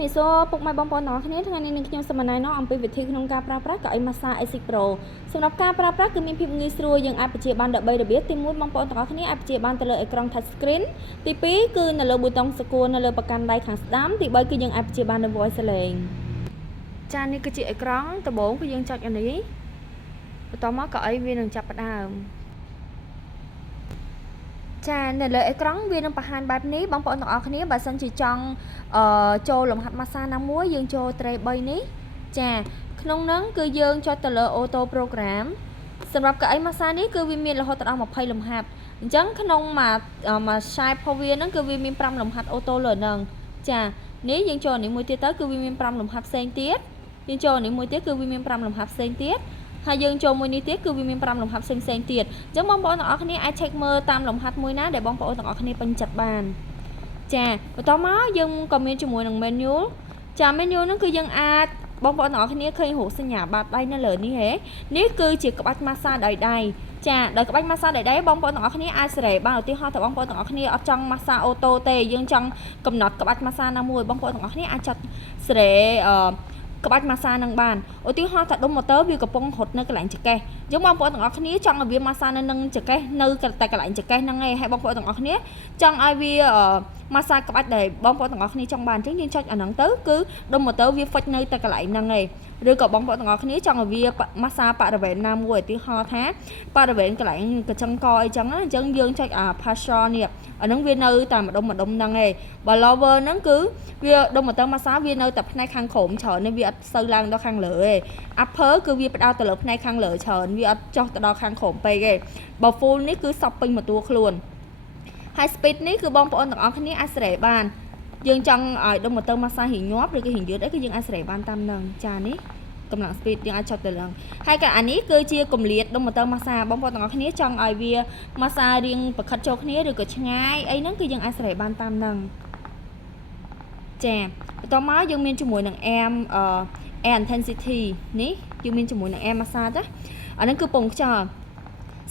មីសូពុកម៉ែបងប្អូនទាំងអស់គ្នាថ្ងៃនេះនឹងខ្ញុំសូមណែនាំអំពីវិធីក្នុងការប្រើប្រាស់កៅអី Massage Asics Pro សម្រាប់ការប្រើប្រាស់គឺមានភាពងាយស្រួលយើងអាចបញ្ជាបាន13របៀបទី1បងប្អូនទាំងអស់គ្នាអាចបញ្ជាបានទៅលើអេក្រង់ Touch Screen ទី2គឺនៅលើប៊ូតុងសកួរនៅលើប្រកាន់ដៃខាងស្ដាំទី3គឺយើងអាចបញ្ជាបាននៅ Voice សលេងចានេះគឺជាអេក្រង់ដំបូងគឺយើងចុចអានេះបន្ទាប់មកកៅអីវានឹងចាប់ផ្ដើមចានៅលើអេក្រង់វានឹងបង្ហាញបែបនេះបងប្អូនទាំងអស់គ្នាបើសិនជាចង់ចូលលំហាត់ម៉ាស្សាណាមួយយើងចូល tray 3នេះចាក្នុងហ្នឹងគឺយើងចុចទៅលើ auto program សម្រាប់កៅអីម៉ាស្សានេះគឺវាមានរហូតដល់20លំហាត់អញ្ចឹងក្នុងមួយ shape របស់វាហ្នឹងគឺវាមាន5លំហាត់ auto លើហ្នឹងចានេះយើងចូលនេះមួយទៀតទៅគឺវាមាន5លំហាត់ផ្សេងទៀតយើងចូលនេះមួយទៀតគឺវាមាន5លំហាត់ផ្សេងទៀតហើយយើងចូលមួយនេះទៀតគឺវាមាន5លំហាត់ផ្សេងទៀតអញ្ចឹងបងប្អូនទាំងអស់គ្នាអាច check មើលតាមលំហាត់មួយណាដែលបងប្អូនទាំងអស់គ្នាពេញចិត្តបានចាបន្តមកយើងក៏មានជាមួយនឹង menu ចា menu ហ្នឹងគឺយើងអាចបងប្អូនទាំងអស់គ្នាឃើញរូបសញ្ញាបាតដៃនៅលើនេះហ៎នេះគឺជាក្បាច់ម៉ាស្សាដៃចាដោយក្បាច់ម៉ាស្សាដៃបងប្អូនទាំងអស់គ្នាអាចសេរីបានឧទាហរណ៍ថាបងប្អូនទាំងអស់គ្នាអត់ចង់ម៉ាស្សាអូតូទេយើងចង់កំណត់ក្បាច់ម៉ាស្សាណាមួយបងប្អូនទាំងអស់គ្នាអាចចាត់សេរីក្បាច់ម៉ាស្សានឹងបានឧទាហរណ៍ថាដុំម៉ូទ័រវាកំពុងរត់នៅកន្លែងចង្កេះអញ្ចឹងបងប្អូនទាំងអស់គ្នាចង់ឲ្យវាម៉ាស្សានៅនឹងចង្កេះនៅតែកន្លែងចង្កេះហ្នឹងឯងហើយបងប្អូនទាំងអស់គ្នាចង់ឲ្យវាម៉ាស្សាក្បាច់ដែលបងប្អូនទាំងអស់គ្នាចង់បានអញ្ចឹងយើងចុចអាហ្នឹងទៅគឺដុំម៉ូទ័រវាហ្វិចនៅតែកន្លែងហ្នឹងឯងឬក៏បងប្អូនទាំងអស់គ្នាចង់ឲ្យវាម៉ាស្សាបរិវេណណាមួយឧទាហរណ៍ថាបរិវេណកន្លែងកញ្ចឹងកអីចឹងអញ្ចឹងយើងចុចpartial នេះអាហ្នឹងវានៅតែម្ដុំហ្នឹងឯងបើ lower ហ្នឹងគឺវាដុំម៉ូទ័រម៉ាស្សាវានៅតែផ្នែកខាងក្រោមច្រើននេះវាអត់សូវឡើងដល់ខាងលើទេ upper គឺវាផ្ដោតទៅលើផ្នែកខាងលើច្រើនវាអត់ចុះទៅដល់ខាងក្រោមពេកទេបើ full នេះគឺសពពេញមួយតួខ្លួនហើយ speed នេះគឺបងប្អូនទាំងអស់គ្នាអាចសេរីបានយើងចង់ឲ្យដុំម៉ូទ័រម៉ាស្សារៀងញាប់ឬក៏រៀងយឺតអីគឺយើងអាចសេរីបានតាមនឹងចានេះកម្លាំង speed យើងអាចចុចទៅឡើងហើយក៏អានេះគឺជាកម្រិតដុំម៉ូទ័រម៉ាស្សាបងប្អូនទាំងអស់គ្នាចង់ឲ្យវាម៉ាស្សារៀងប្រខិតចូលគ្នាឬក៏ឆ្ងាយអីហ្នឹងគឺយើងអាចសេរីបានតាមនឹងចាបន្តមកយើងមានជាមួយនឹង air intensity នេះយើងមានជាមួយនឹង air massage ណាអាហ្នឹងគឺពងខ្យល់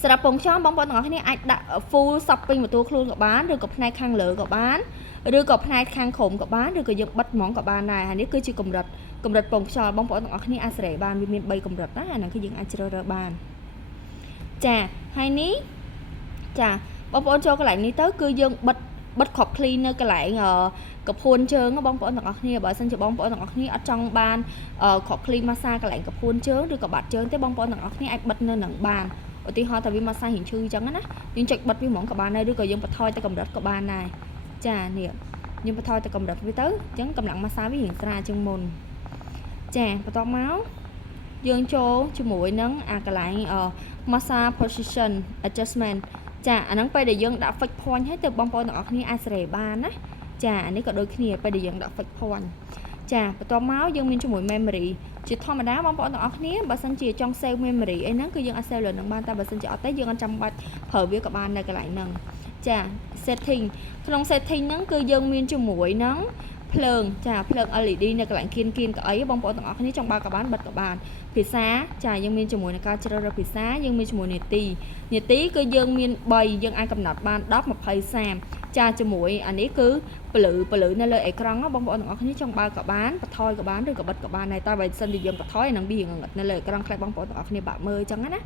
សម្រាប់ពងខ្យល់បងប្អូនទាំងអស់គ្នាអាចដាក់ full សពពេញមួយតួខ្លួនក៏បានឬក៏ផ្នែកខាងលើក៏បានឬក៏ផ្នែកខាងក្រោមក៏បានឬក៏យើងបិទហ្មងក៏បានដែរហើយនេះគឺជាកម្រិតពងខ្យល់បងប្អូនទាំងអស់គ្នាអាចសេរីបានវាមាន3កម្រិតណាអាហ្នឹងគឺយើងអាចជ្រើសរើសបានចាហើយនេះចាបងប្អូនចូលកន្លែងនេះទៅគឺយើងបិទ crop clean នៅកន្លែងកពួនជើងបងប្អូនទាំងអស់គ្នាបើសិនជាបងប្អូនទាំងអស់គ្នាអត់ចង់បានcrop clean massage កន្លែងកពួនជើងឬក៏បាត់ជើងទេបងប្អូនទាំងអស់គ្នាអាចបិទនៅនឹងបានឧទាហរណ៍ថាវាម៉ាស្សារៀងឈឺអញ្ចឹងណាយើងចុចបិទវាហ្មងក៏បានដែរឬក៏យើងបន្ថយទៅកម្រិតក៏បានដែរចានេះយើងបន្ថយទៅកម្រិតវាទៅអញ្ចឹងកម្លាំងម៉ាស្សាវារៀងស្រាលជាងមុនចាបន្ទាប់មកយើងចូលជាមួយនឹងអាកន្លែងmassage position adjustment ចាអាហ្នឹងពេលដែលយើងដាក់ fix point ហើយទៅបងប្អូនទាំងអស់គ្នាអាចសេរីបានណាចាអានេះក៏ដូចគ្នាពេលដែលយើងដាក់ fix point ចាបន្ទាប់មកយើងមានជាមួយ memory ជាធម្មតាបងប្អូនទាំងអស់គ្នាបើសិនជាចង់ save memory អីហ្នឹងគឺយើងអាច save លើនឹងបានតែបើសិនជាអត់ទេយើងអត់ចាំបាច់ប្រើវាក៏បាននៅកន្លែងហ្នឹងចា setting ក្នុង setting ហ្នឹងគឺយើងមានជាមួយនឹងភ្លើងចាភ្លើង LED នៅកន្លែងគៀនកៅអីបងប្អូនទាំងអស់គ្នាចង់បើកក៏បានបិទក៏បានភាសាចាយើងមានជាមួយនឹងការជ្រើសរើសភាសាយើងមានជាមួយនាទីគឺយើងមាន3យើងអាចកំណត់បាន10 20 30ចាជាមួយអានេះគឺពលឺនៅលើអេក្រង់បងប្អូនទាំងអស់គ្នាចង់បើកក៏បានបន្ថយក៏បានឬក៏បិទក៏បានដែរតែបើសិនជាយើងបន្ថយនឹងវាងងឹតនៅលើអេក្រង់ខ្លះបងប្អូនទាំងអស់គ្នាបាក់មើលអញ្ចឹងណា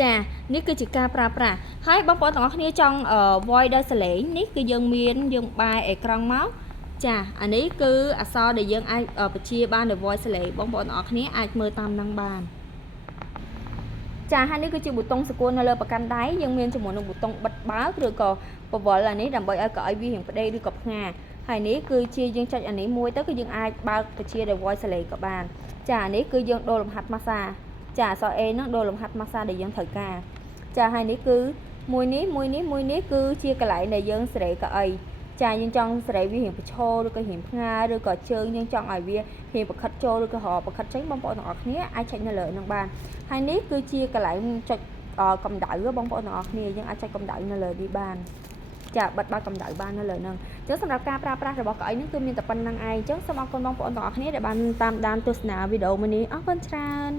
ចានេះគឺជាការប្រើប្រាស់ហើយបងប្អូនទាំងអស់គ្នាចង់ voice ដោយសលេងនេះគឺយើងបែរអេក្រង់មកចាអានេះគឺអក្សរដែលយើងអាចបញ្ជាបានដោយ voice សលេងបងប្អូនទាំងអស់គ្នាអាចមើលតាមនឹងបានចាហើយនេះគឺជាប៊ូតុងសកួរនៅលើប្រកាន់ដៃយើងមានជាមួយនឹងប៊ូតុងបិទបើកឬក៏ពវល់អានេះដើម្បីឲ្យកៅអីវារៀងផ្ដេកឬក៏ផ្ងាហើយនេះគឺជាយើងចុចអានេះមួយទៅគឺយើងអាចបើកបញ្ជាដោយ voice សលេងក៏បានចាអានេះគឺយើងដូរលំហាត់ម៉ាស្សាចាអក្សរ A ហ្នឹងដូរលំហាត់ម៉ាស្សាដែលយើងត្រូវការចាហើយនេះគឺមួយនេះគឺជាកន្លែងដែលយើងសេរីកៅអីចាយើងចង់សេរីវារៀងប្រឈរឬក៏រៀងផ្ងាឬក៏ជើងយើងចង់ឲ្យវារៀងប្រខិតចូលឬក៏ប្រខិតចេញបងប្អូនទាំងអស់គ្នាអាចចុចនៅលើនឹងបានហើយនេះគឺជាកន្លែងចុចកម្ដៅបងប្អូនទាំងអស់គ្នាយើងអាចចុចកម្ដៅនៅលើនេះបានចាបិទបើកកម្ដៅបាននៅលើហ្នឹងអញ្ចឹងសម្រាប់ការប្រើប្រាស់របស់កៅអីហ្នឹងគឺមានតែប៉ុណ្្នឹងឯងអញ្ចឹងសូមអរគុណបងប្អូនទាំងអស់គ្នាដែលបានតាមដានទស្សនាវីដេអូមួយនេះអរគុណច្រើន